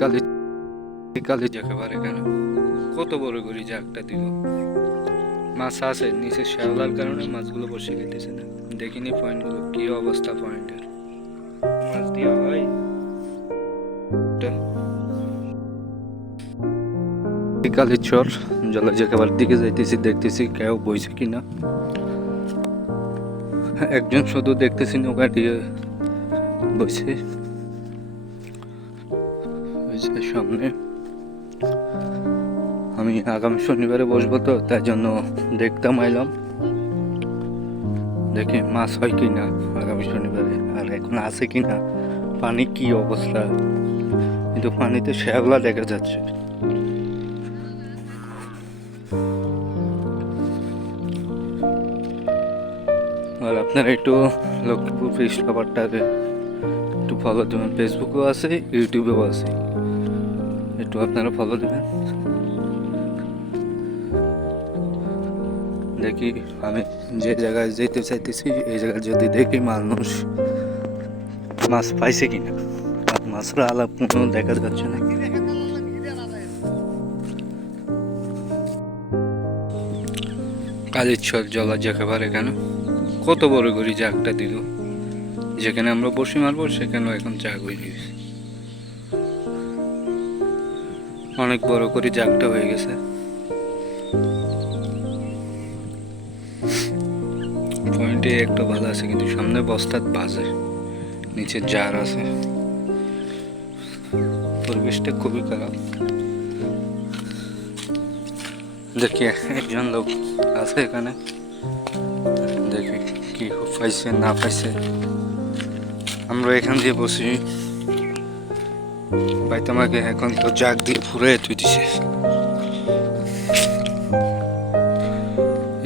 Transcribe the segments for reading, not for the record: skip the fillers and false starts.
কালি কালি একেবারে কেন কত বড় করি জাগটা দিল। মাছ আছে নিচে শ্যাওলার কারণে মাছগুলো বসে গেতেছে না। দেখিনি পয়েন্টগুলো কি অবস্থা পয়েন্টের। মাছ দিয়ে হয় কালির চর জলা একেবারে দিকে যাইতেছি, দেখতেছি কেউ বইছে কিনা। একজন শুধু দেখতেছি নৌকা দিয়ে বইছে সামনে। আমি আগামী শনিবারে বসবো তো, তাই জন্য দেখতাম আইলাম, দেখি মাছ হয় কিনা আগামী শনিবারে, আর এখন আছে কিনা, পানি কি অবস্থা। কিন্তু পানিতে শ্যাওলা দেখা যাচ্ছে। আর আপনারা একটু লক্ষ্মীপুর ফিশ লাভারটাকে একটু ফলো দেবেন। ফেসবুকেও আছে, ইউটিউবেও আছে, একটু আপনারা ফলো দেবেন। দেখি আমি যে জায়গায় যেতে চাইতেছি এই জায়গায় যদি দেখি মানুষ মাছ পাইছে কিনা। মাছরা আলাপ কোনো দেখা যাচ্ছে না। কাজের ছল জলা একেবারে কেন কত বড় করি জাগটা দিল। যেখানে আমরা বসি মারবো সেখানেও এখন জাগ হয়ে গেছে। অনেক বড় করে জাগটা হয়ে গেছে। পয়েন্টে একটা ভালো আছে, কিন্তু সামনে বস্তাত বাজে, নিচে জার আছে। পরিবেশটা খুবই খারাপ। দেখি একজন লোক আছে এখানে, দেখি কি পাইছে না পাইছে। আমরা এখান দিয়ে বসি ভাই, তোমাকে এখন তো জাগ দিয়ে ফুরে তুই দিছে।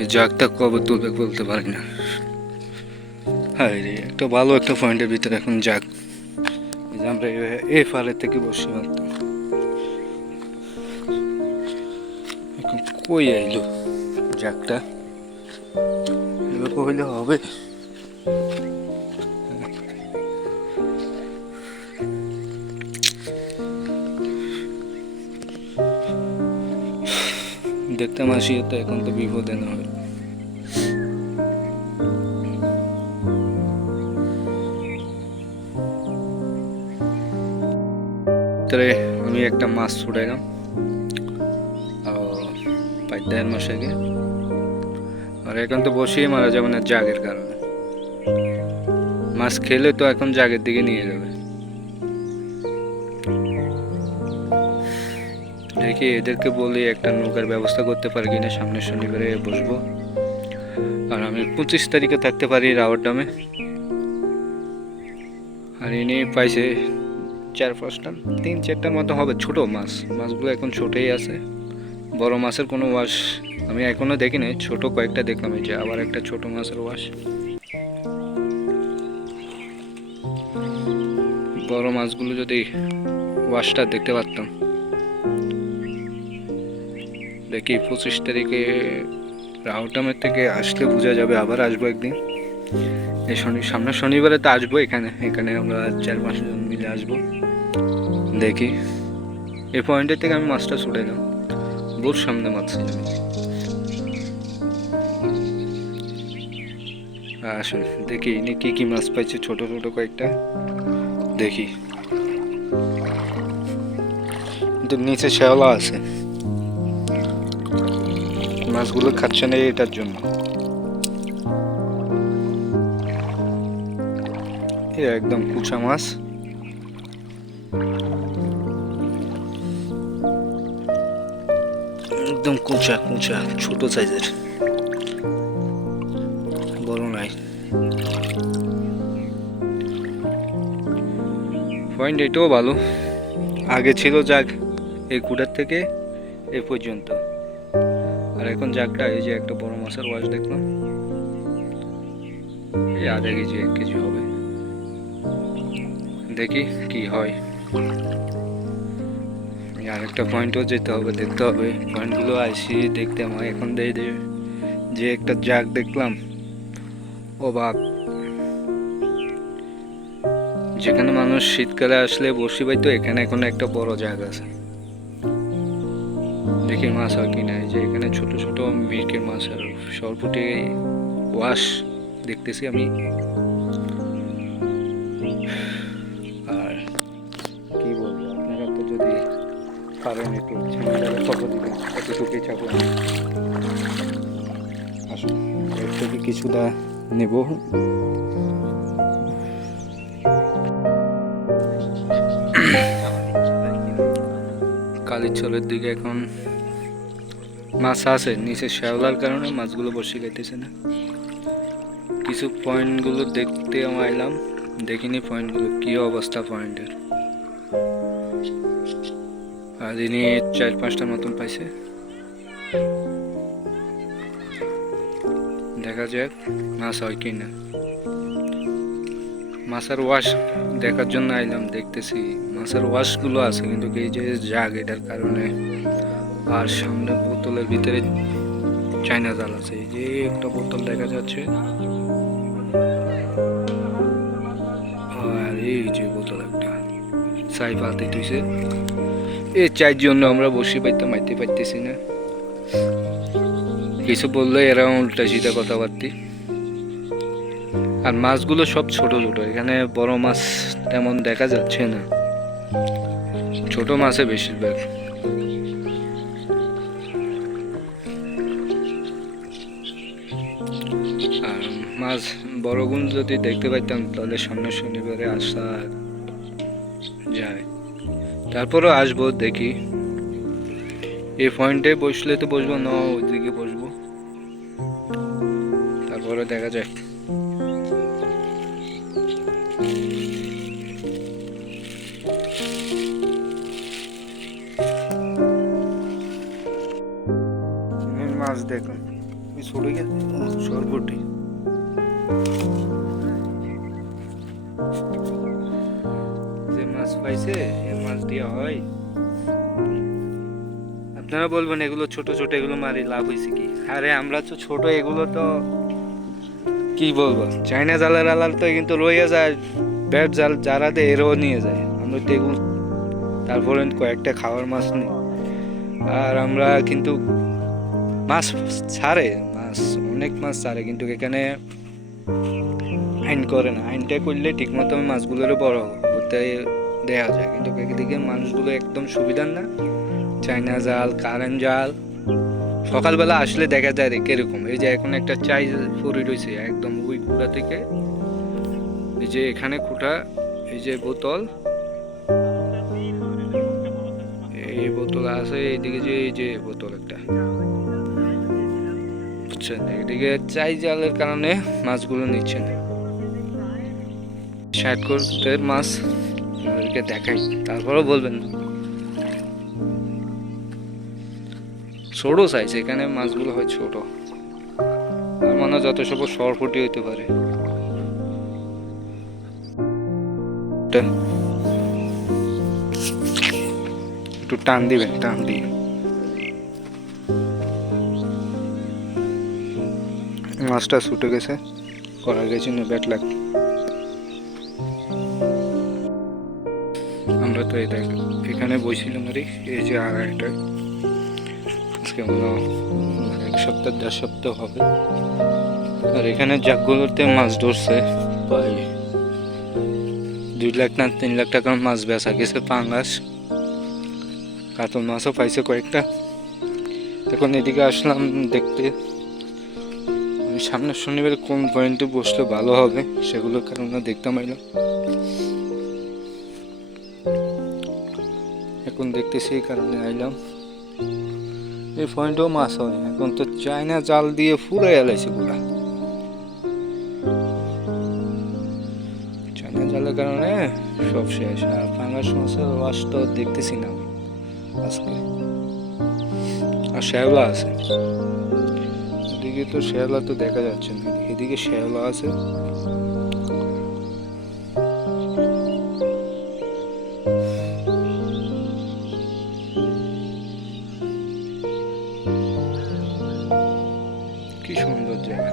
এই জাগটা কবে তুলবে বলতে পারি না। হ্যাঁ রে, একটা ভালো একটা পয়েন্টের ভিতরে এখন জাগ। আমরা এই ফালে থেকে বসে মারতাম, এখন কই আইলো জাগটা। এভাবে হইলে হবে? দেখতাম আসি তো, এখন তো বিপদে না হয়। আমি একটা মাছ ছুটাইলাম প্রায় 1.5 মাস আগে, আর এখন তো বসেই মারা যাবে না জাগের কারণে। মাছ খেলে তো এখন জাগের দিকে নিয়ে যাবে। দেখি এদেরকে বলি একটা নৌকার ব্যবস্থা করতে পারি কিনা, সামনের শনিবারে বসবো। আর আমি 25 তারিখে থাকতে পারি রাওয়ার ডামে। আর ইনি পাইছে 4-5টা 3-4টার মতো হবে ছোট মাছ। মাছগুলো এখন ছোটই আছে, বড় মাছের কোনো ওয়াশ আমি এখনো দেখি নাই। ছোট কয়েকটা দেখলাম, এই যে আবার একটা ছোট মাছের ওয়াশ। বড় মাছগুলো যদি ওয়াশটা দেখতে পারতাম। দেখি 25 তারিখে রাউটামের থেকে আসলে বোঝা যাবে। আবার আসবো একদিন, এই সামনের শনিবারে তো আসবো। এখানে আমরা 4-5 জন মিলে আসবো। দেখি এই পয়েন্টের থেকে আমি মাছটা ছুটাইলাম, বহু সামনে মাছ। আসুন দেখি ইনি কি কি মাছ পাইছে, ছোট ছোট কয়েকটা দেখি। কিন্তু নিচে শ্যাওলা আছে, মাছগুলো খাচ্ছে না এটার জন্য। একদম কুচা মাছ, একদম কুচা কুচা ছোট সাইজের, বড় নাই। পয়েন্ট এটাও ভালো, আগে ছিল জাগ এই কুটার থেকে এ পর্যন্ত, আর এখন জাগটা এই যে একটা বড় মাছের ওয়াশ দেখলাম, এই আধা কেজি 1 কেজি হবে। দেখি কি হয়। আরেকটা পয়েন্টও যেতে হবে, দেখতে হবে পয়েন্টগুলো আসি দেখতে আমার এখন যে একটা জাগ দেখলাম অবাক। যেখানে মানুষ শীতকালে আসলে বসি পাইতো, এখানে এখন একটা বড় জায়গা আছে, দেখি মাছ হয় কিনা। এই যে এখানে ছোট ছোট মিরকের মাছ আর সরপুটে ওয়াশ দেখতেছি আমি। আর কি বলবো, আপনারা তো যদি পারেন একটু চ্যানেলে খবর দিবেন, এতটুকুই চাবো আমি। আসুন এর থেকে কিছুটা নেব। কালীচরের দিকে এখন মাছ আছে, নিচে শ্যাওলার কারণে মাছগুলো বসে খাইতেছে না। কিছু পয়েন্টগুলো দেখতে আমি এলাম, দেখিনি পয়েন্টগুলো কি অবস্থা পয়েন্টের। আর ইনি 4-5টার মতন পাইছে, দেখা যাক মাছ হয় কি না। মাছের ওয়াশ দেখার জন্য আইলাম, দেখতেছি মাছের ওয়াশগুলো আছে, কিন্তু এই যে জাগ এটার কারণে। আর সামনে বোতলের ভিতরে চায়না জাল আছে, এই যে একটা বোতল দেখা যাচ্ছে। আর এই যে বোতল একটা সাই পাতে দিয়েছে, এই চায়ের জন্য আমরা বসে পাইতে মাইতে পাইতেছি না। কিছু বললে এরা উল্টা সিধা কথাবার্তি। আর মাছগুলো সব ছোট ছোট, এখানে বড় মাছ তেমন দেখা যাচ্ছে না, ছোট মাছে বেশিরভাগ। আর মাছ বড়গুলো যদি দেখতে পাইতাম তাহলে সামনের শনিবারে আসা যায়। তারপরও আসবো, দেখি এই পয়েন্টে বসলে তো বসবো না, ওইদিকে বসবো, তারপরে দেখা যায়। মাছ দেখুন ছড়ে গেছে সরবটি, যে মাছ পাইছে এই মাছ দিয়ে হয়। আপনারা বলবেন এগুলো ছোট ছোট, এগুলো মারি লাভ হয়েছে কি? আরে আমরা তো ছোট, এগুলো তো কি বলবো, চাইনা জালের আলাল তো কিন্তু রয়ে যায়, ব্যাট জাল যারা দেয় এরাও নিয়ে যায়। আমরা তো এগুলো তারপরে কয়েকটা খাওয়ার মাছ নেই। আর আমরা কিন্তু মাছ ছাড়ে, মাছ অনেক মাছ ছাড়ে, কিন্তু এখানে আইন করে না। আইনটা করলে ঠিক মতো মাছগুলোরও বড় করতে দেওয়া যায়, কিন্তু এদিকে মানুষগুলো একদম সুবিধার না। চাইনা জাল, কারেন্ট জাল, সকালবেলা আসলে দেখা যায় কিরকম। এই যে এখন একটা চাই পড়ে রয়েছে একদম ওই খুঁটা থেকে, এই যে এখানে খুঁটা, এই যে বোতল, এই বোতল আছে এইদিকে, যে এই যে বোতল একটা, বুঝছেন? এদিকে চাই জালের কারণে মাছগুলো নিচ্ছে না। 60 কোটের মাছ আমাদেরকে দেখাই, তারপরেও বলবেন না। ছোট সাইজ, এখানে মাছগুলো হয় ছোট, আর মনে হয় যত সব সরপুটি হইতে পারে। একটু টান দিবেন, টান দিয়ে মাছটা ছুটে গেছে, করা গেছে না ব্যাট লাগ। আমরা তো এটা এখানে বসছিলাম, আর এই যে আর একটা আজকে মনে হয় 1 সপ্তাহ 1.5 সপ্তাহ হবে। আর এখানে জাকগুলোতে মাছ ধরছে প্রায় 2 লাখ না 3 লাখ টাকার মাছ বেচা গেছে। পাঙ্গাস, কাতল মাছও পাইছে কয়েকটা। এখন এদিকে আসলাম দেখতে, সামনের শনিবারে কোন পয়েন্টে বসলে ভালো হবে সেগুলোর কারণে দেখতাম আইলাম। এখন দেখতেছি এই কারণে আইলাম। এই পয়েন্টেও মাছ হয়, এখন তো চায়না জাল দিয়ে পুরো এলাইছে পুরা। চায়না জালের কারণে সব শেষ। আর পাঙ্গাস মাছের ওয়াশ তো দেখতেছি না আমি আজকে। আর শ্যাওলা আছে এদিকে, তো শ্যাওলা তো দেখা যাচ্ছে না, এদিকে শ্যাওলা আছে। কি সুন্দর জায়গা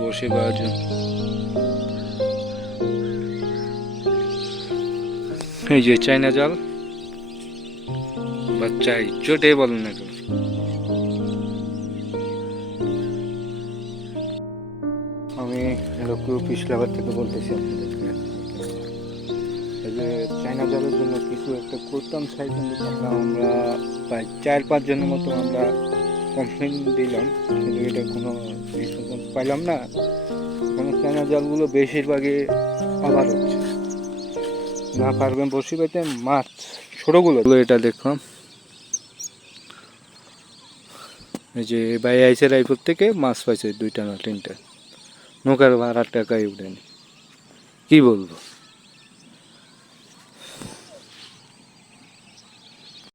বসে বাজুন। এই যে চাইনা জাল বা চাই যেটাই বলেন না কেন। আমি লক্ষ্মীপুর ফিশ লাভার থেকে বলতেছি আপনাদেরকে, এই যে চাইনা জালের জন্য কিছু একটা করতাম চাই, কিন্তু আমরা প্রায় 4-5 জনের মতো আমরা কমপ্লেন দিলাম, কিন্তু এটা কোনো রেসপন্স পাইলাম না। এখন চাইনা জালগুলো বেশিরভাগই আবার হচ্ছে না, পারবেন বসি পাইতে মাছ ছোটগুলো। এটা দেখো, এই যে ভাই আইসে রায়পুর থেকে মাছ পাইছে 2টা না 3টা, নৌকার ভাড়া টাকাই উঠেনি, কি বলবো।